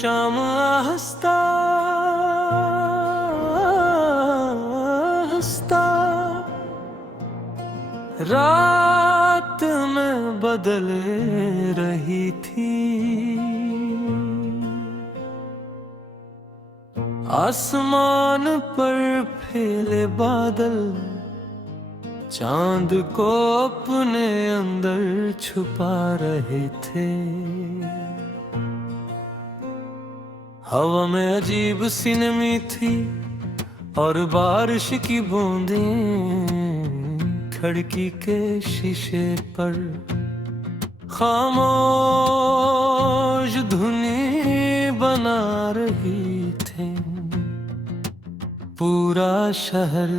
शाम हंसता हंसता रात में बदले रही थी। आसमान पर फैले बादल चांद को अपने अंदर छुपा रहे थे। हवा में अजीब सी नमी थी और बारिश की बूंदें खिड़की के शीशे पर खामोश धुनी बना रही थी। पूरा शहर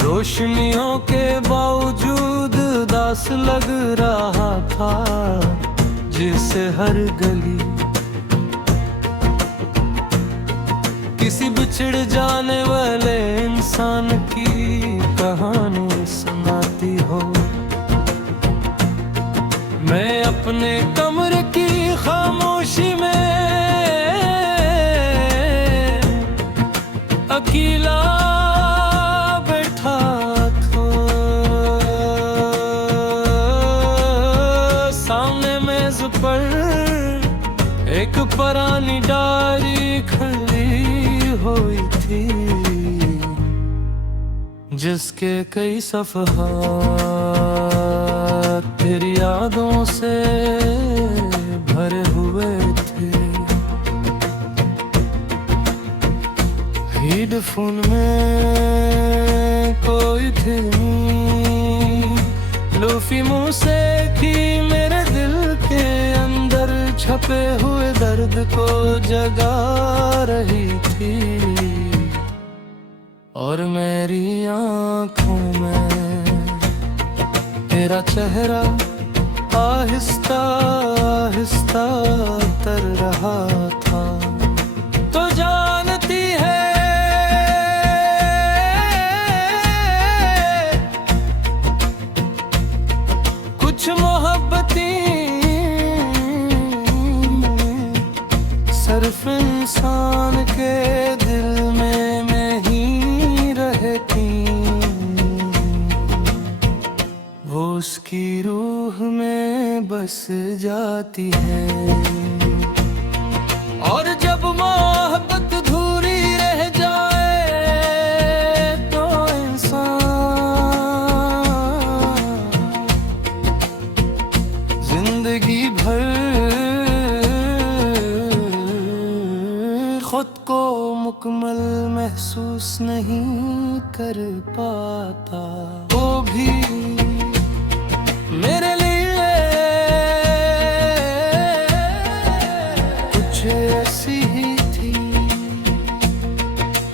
रोशनियों के बावजूद उदास लग रहा था, जिसे हर गली किसी बिछड़ जाने वाले इंसान की कहानी सुनाती हो। मैं अपने कमरे की खामोशी में अकेला पर एक पुरानी डायरी खुली हुई थी, जिसके कई सफ़हात तेरी यादों से भरे हुए थे। हेडफोन में कोई थी लोफी मौसीकी मेरे दिल के अंदर छपे हुए दर्द को जगा रही थी। और मेरी आँखों में तेरा चेहरा आहिस्ता आहिस्ता तर रहा था। तो जानती है कुछ मोहब्बतें सिर्फ इंसान के दिल में ही रहती, वो उसकी रूह में बस जाती है। और जब मोहब्बत अधूरी रह जाए तो इंसान जिंदगी भर खुद को मुकम्मल महसूस नहीं कर पाता। वो भी मेरे लिए कुछ ऐसी ही थी,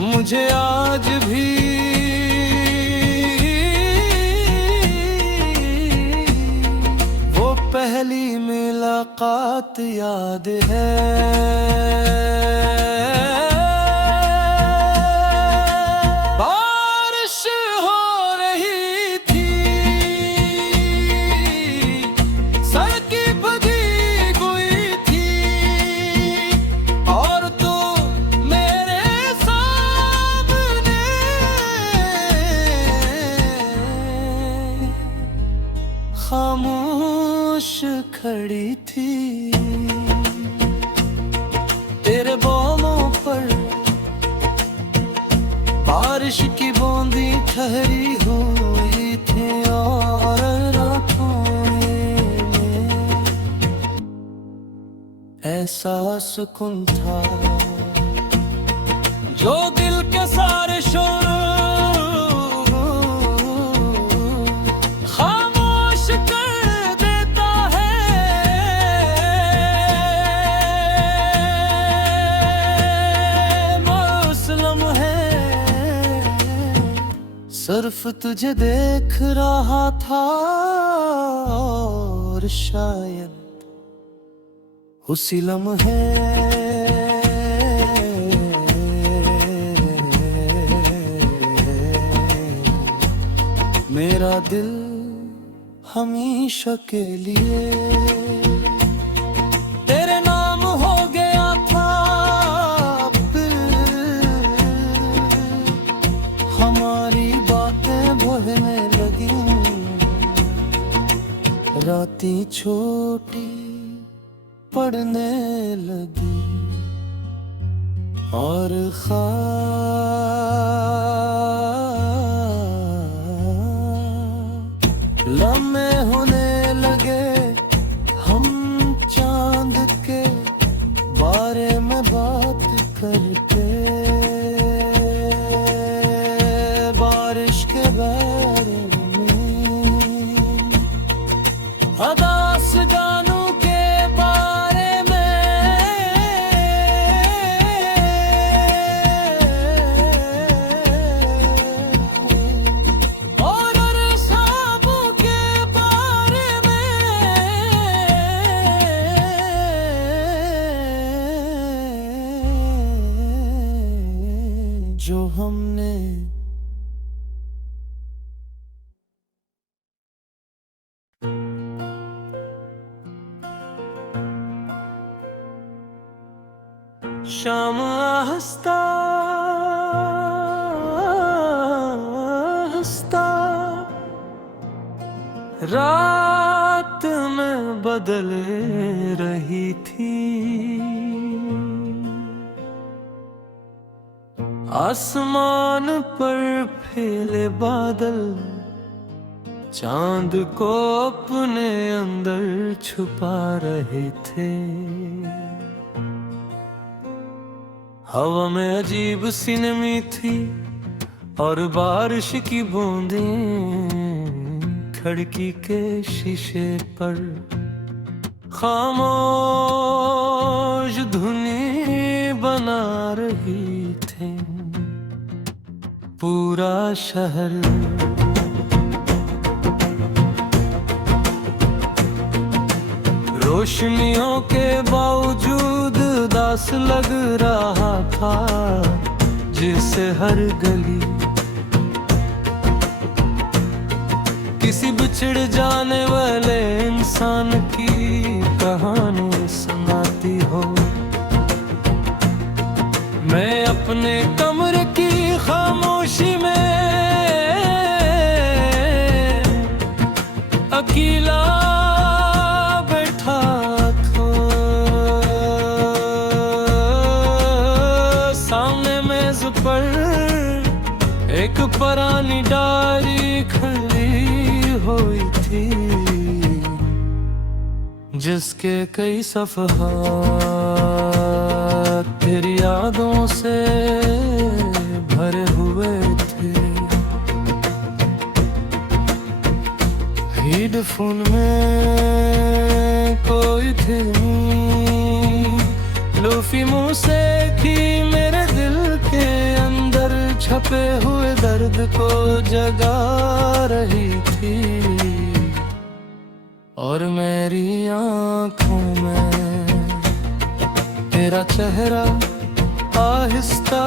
मुझे आज भी वो पहली मुलाकात याद है। खामोश खड़ी थी तेरे बालों पर बारिश की बूंदी ठहरी हुई थी। और रातों में ऐसा सुकून था जो दिल के सारे शोर सिर्फ तुझे देख रहा था। और शायद उसी लम्हे मेरा दिल हमेशा के लिए। तेरे नाम हो गया था फिर, हमारी बातें बहने लगी, रातें छोटी पड़ने लगी और लम्हे होने लगे। हम चांद के बारे में बात करते, बारिश के बारे में, अदास गानों के बारे में, और ख्वाबों के बारे में जो हमने शाम हंसता हंसता रात में बदल रही थी। आसमान पर फैले बादल चांद को अपने अंदर छुपा रहे थे। हवा में अजीब सी नमी थी और बारिश की बूंदें खिड़की के शीशे पर खामोश धुनी बना रही थी। पूरा शहर रोशनियों के बावजूद उदास लग रहा था, जिसे हर गली किसी बिछड़ जाने वाले इंसान की कहानी सुनाती हो। मैं अपने कमरे की खामोशी में अकेला पर एक पुरानी डायरी खुली हुई थी, जिसके कई सफ़हात तेरी यादों से भरे हुए थे। हेडफोन में कोई थी लोफी मूसीकी मेरे दिल के अंदर छपे हुए दर्द को जगा रही थी, और मेरी आँखों में तेरा चेहरा आहिस्ता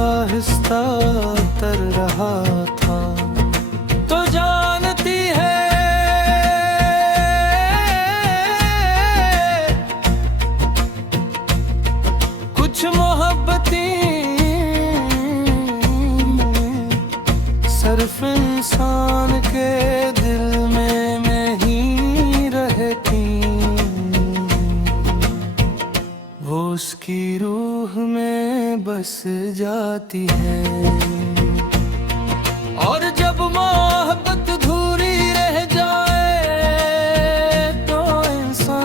आहिस्ता उतर रहा था। तो जानती है कुछ मोहब्बतें सिर्फ इंसान के दिल में ही रहती, वो उसकी रूह में बस जाती है। और जब मोहब्बत अधूरी रह जाए तो इंसान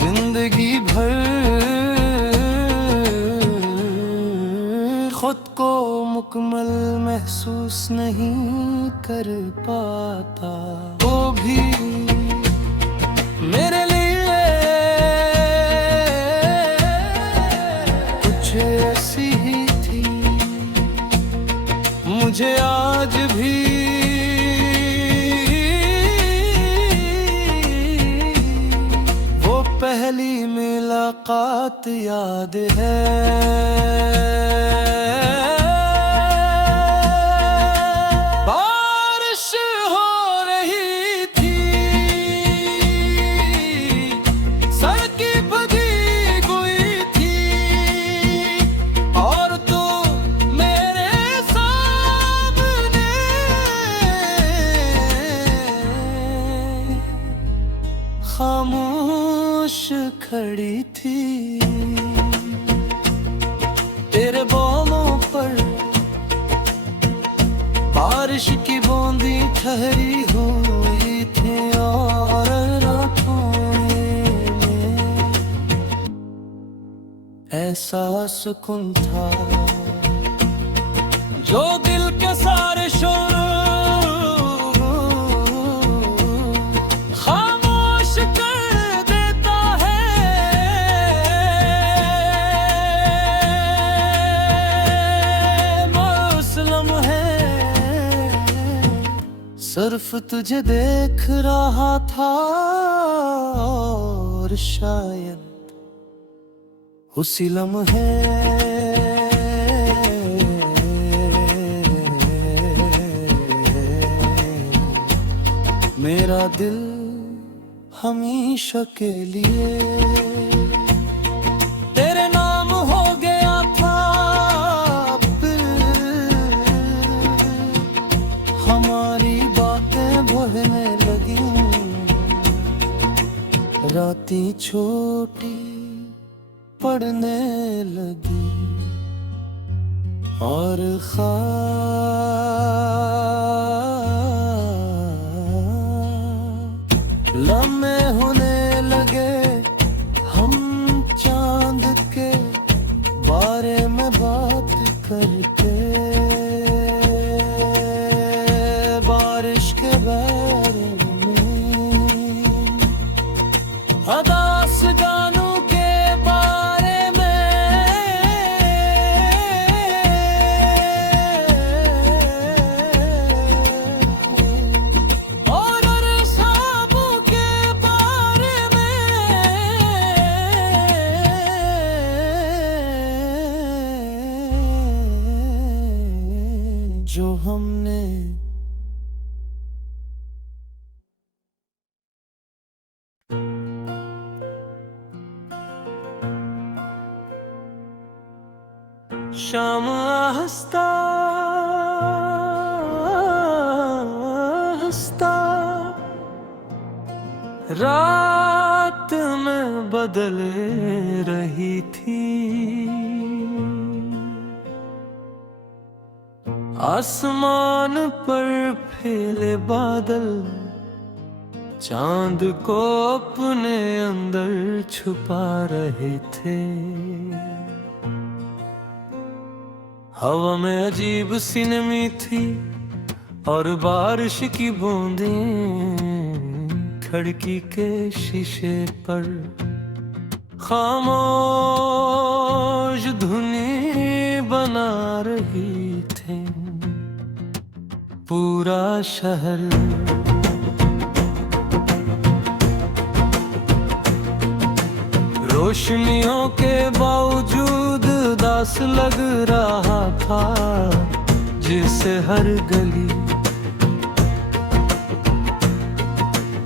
जिंदगी भर खुद को मुकम्मल महसूस नहीं कर पाता। वो भी मेरे लिए कुछ ऐसी ही थी, मुझे आज भी वो पहली मुलाकात याद है। ऐसा सुकून था जो दिल के सारे शोर खामोश कर देता है। मौसम है सिर्फ तुझे देख रहा था और शायद उसी लम्हे मेरा दिल हमेशा के लिए तेरे नाम हो गया था। फिर हमारी बातें बहने लगी, रातें छोटी पड़ने लगी और लम्हे होने लगे। हम चांद के बारे में बात करते, बारिश के बारे में, अदास गानों के बारे में, और ख्वाबों के बारे में जो हमने शाम हंसता हंसता रात में बदल रही थी। आसमान पर फैले बादल चांद को अपने अंदर छुपा रहे थे। हवा में अजीब सी नमी थी और बारिश की बूंदें खिड़की के शीशे पर खामोश धुनी बना रही थी। पूरा शहर रोशनियों के बावजूद उदास लग रहा था, जिसे हर गली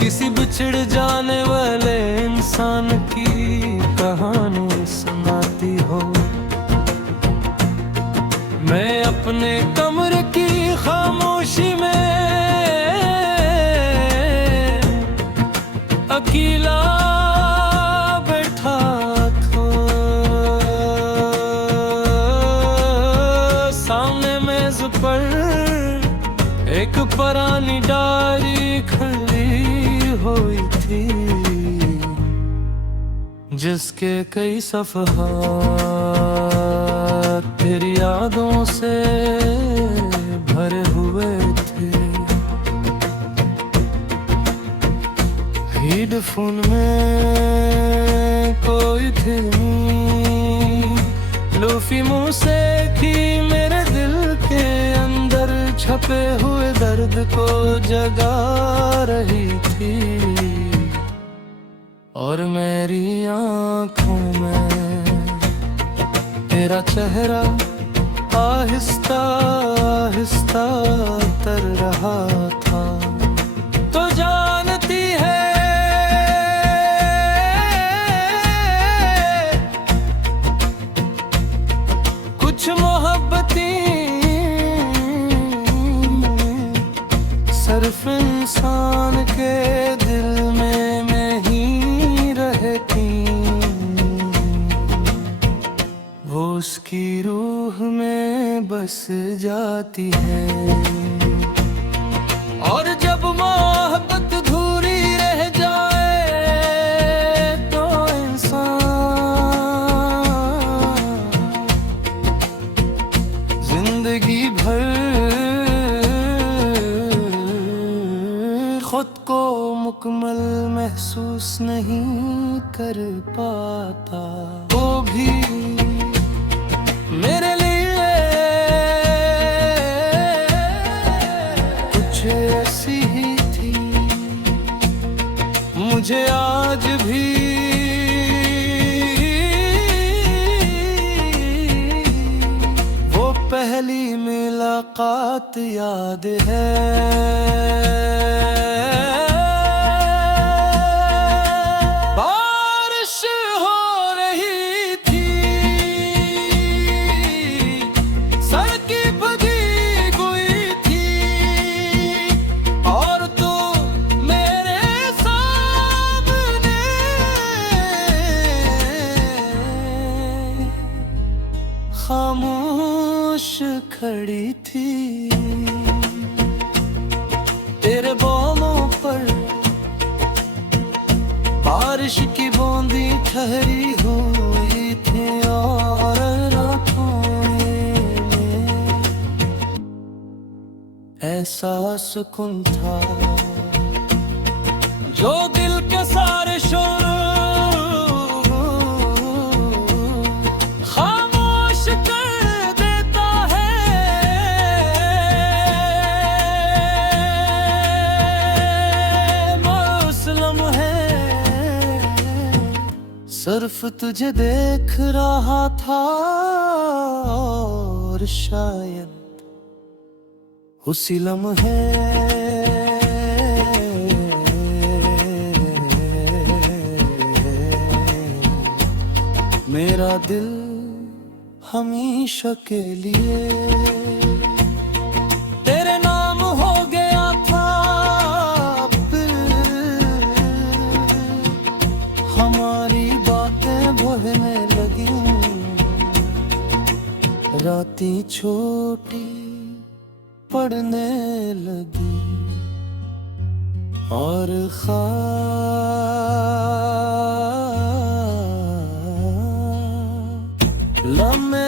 किसी बिछड़ जाने वाले इंसान की कहानी सुनाती हो। मैं अपने कमरे की खामोशी में अकेला एक पुरानी डायरी खुली हुई थी, जिसके कई सफ़हात तेरी यादों से भरे हुए थे। हेडफोन में कोई थी लोफी मूसीकी मेरे दिल के अंदर छपे हुए दर्द को जगा रही थी। और मेरी आँखों में तेरा चेहरा आहिस्ता आहिस्ता तर रहा था। तो जानती है कुछ मोहब्बतें सिर्फ इंसान के दिल में ही रहती, वो उसकी रूह में बस जाती है। और जब मोहब्बत अधूरी रह जाए तो इंसान नहीं कर पाता। वो भी मेरे लिए कुछ ऐसी ही थी, मुझे आज भी वो पहली मुलाकात याद है। बारिश हो रही थी, सड़कें भीगी हुई थी, और तू मेरे सामने खामोश खड़ी थी। तेरे बालों पर बारिश की बूंदी ठहरी हुई थी, और रातों में ऐसा सुकून था जो दिल के सारे शोर खामोश कर देता है। मैं उस लम्हे सिर्फ तुझे देख रहा था, और शायद उसी लम्हे मेरा दिल हमेशा के लिए तेरे नाम हो गया था। फिर हमारी बातें बहने लगी, रातें छोटी पड़ने लगी, और लम्हे